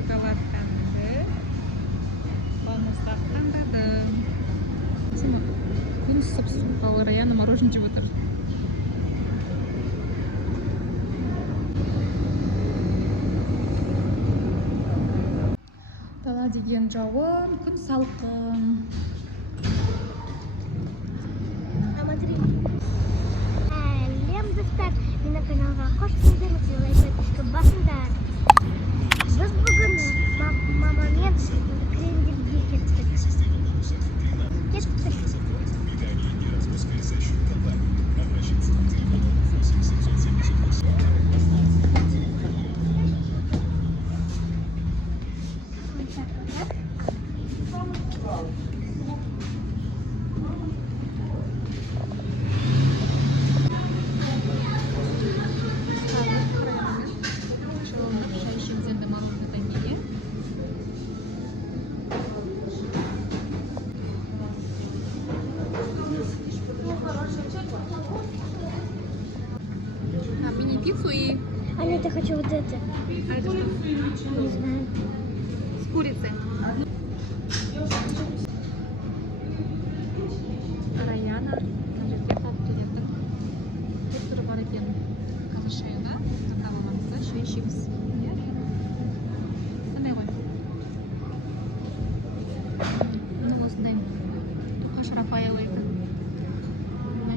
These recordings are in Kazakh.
шоколадтанды балмұздақ таңдадым. Күн сұп-суық, ал Раяна мороженое жеп отыр. Дала деген жауын, күн салқын. Әлем достар, менің каналға қош келдіңіз, лайк басыңдар. Біз бүгін мамамен Кренделге кеттік. Мини-пиццу и... А нет, я хочу вот это. А это что? Не знаю. С курицей. Раяна. Бір түрі бар екен. Қазір шайына таңдап аламыз да, шай ішеміз. Қандай ғой? Ну, осындай рафаэлло екен.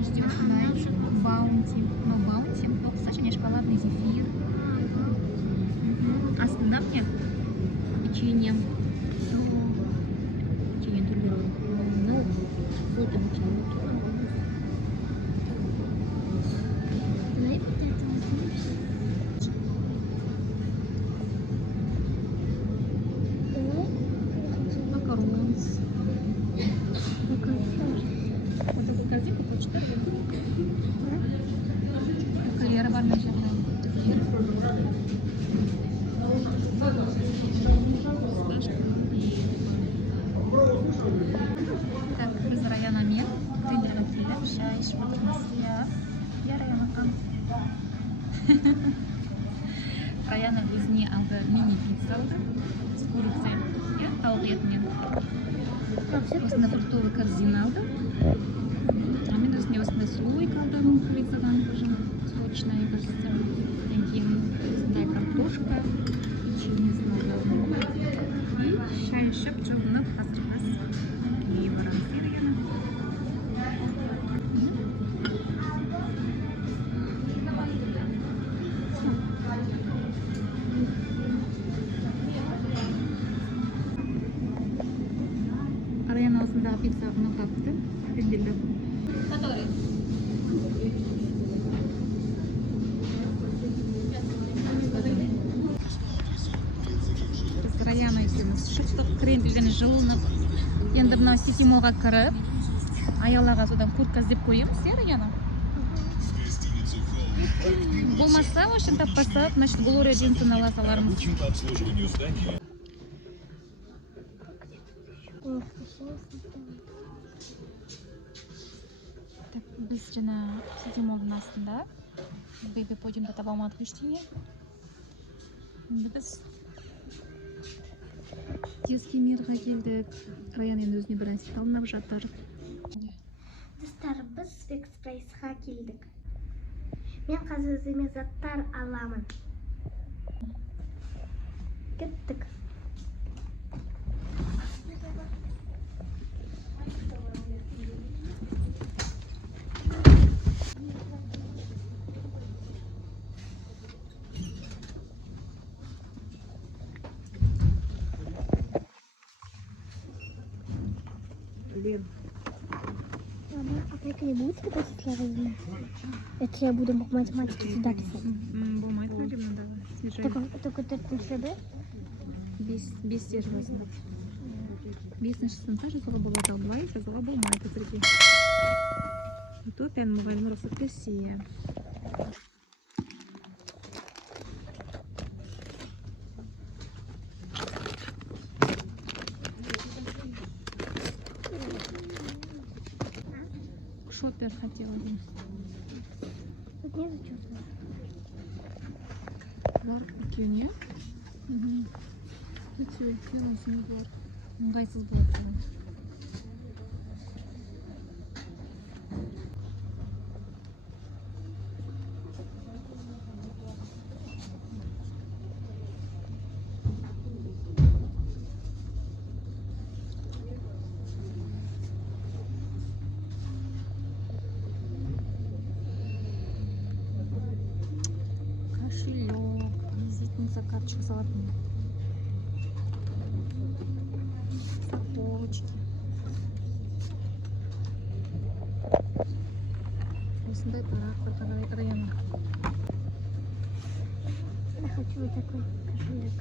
Ждем дальше. Баунти. Ну, баунти. Кстати, не шоколадный зефир. Астында мне печенье. Печенье турбированное. Ну, вот это печенье. Макаронс. Вот такой корзинку по 4 евро. Эклеры бар мына жерде. Так, біз Раянамен Кренделге келіп, шай ішіп отырмыз. Я Раянаға. Раяна өзіне алды мини-пицца алды. С курицей. Тауық етінен. Осында фруктовый корзина алдым. А мен өзіне осында слойка алдым. Курицадан тоже сочная, кажется. Осындай картошка. Печенье алдым. И шай ішіп, жылынып, қазірміз. И барамыз Раяна. Раяна осындағы пицца ұнатапты. Кренделді. Біз Раяна екеуміз шықтық, Кренделден жылынып. Енді мынау Ситимолға кіріп, аялаға содан куртка іздеп қоямыз, Раяна? Болмаса, өшін таппаса, значит, Глория джинсын ала салармыз. Так, біз жаңа Ситимолдың астында. Бейбі подиумда таба алмадық ештеңе. Енді біз детский мирға келдік. Раян енді өзіне бір әсет алынып жатыр. Достар, біз Экспрессқа келдік. Мен қазір өзіме заттар аламын. Кеттік. Лен. Мама, а только не будет работать, если я возьму? Если я буду математике сюда писать? Болмайды, наверное, да. Только төртінші бе? Бесте жазылады. Бесінші сыныпта жазуға болады, ал былай жазуға болмайды бірге. То пән мұғалімі рұқсат берсе. Шопер хотела. Тут не зачетно. Бар екеуіне. Кете үлкен ұзын бар. Ыңғайсыз болады саған. Кошелек, визитница, карточка салатная. Заколочки. Осындай тағы бір район. Я хочу вот такой кошелек.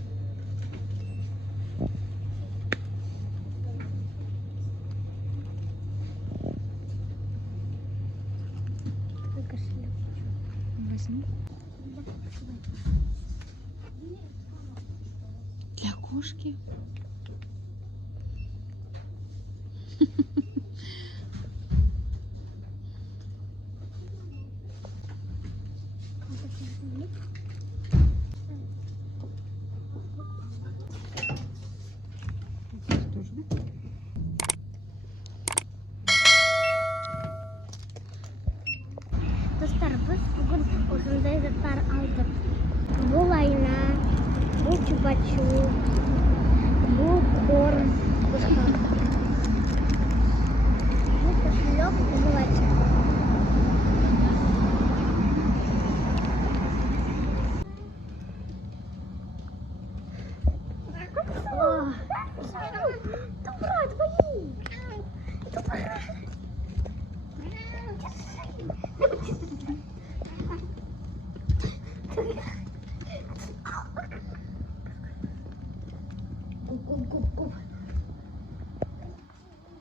Такой кошелек. Возьми. Для кошки. Достар, біз бүгін осындай заттар алдық. Бұл айна, бұл чупа-чуп, бұл корм, құсқа. Бұл кошелек, жвачка. Добра, твои! Добра! Губ.